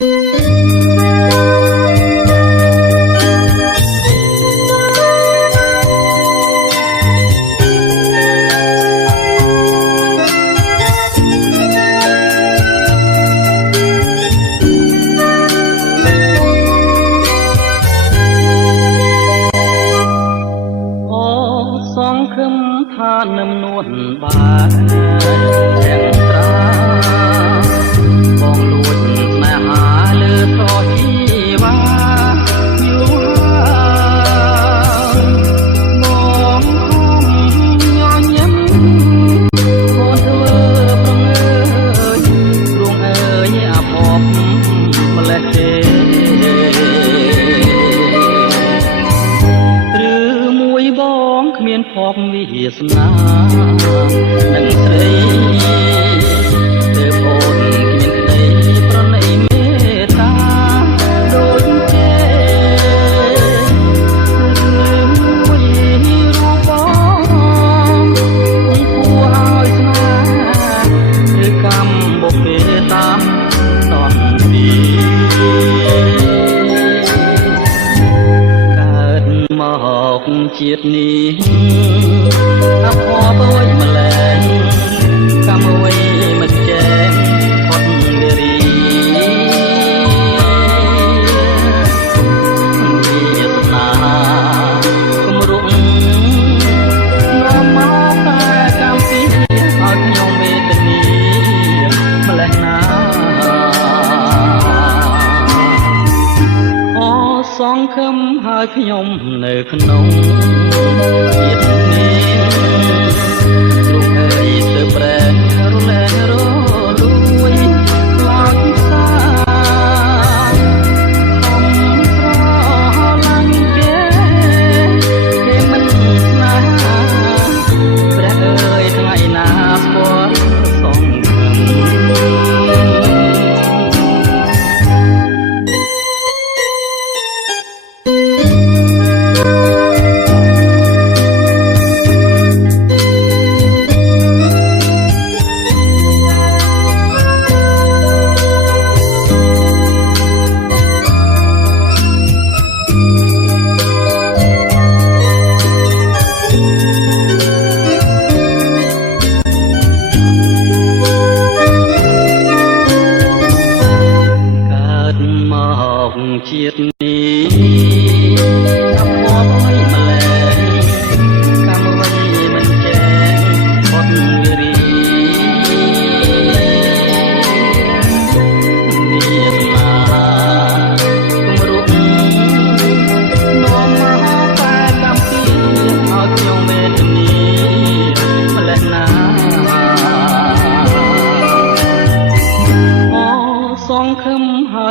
សង្ឃឹមថានឹងនួតបាន ម្លេះទេឬមួយបងគ្មានភពវាសនានឹងស្រី មកជាតិនេះអភ័ព្វអើយម្លែង ហើយខ្ញុំនៅក្នុងជាតិ ជាតិនេះ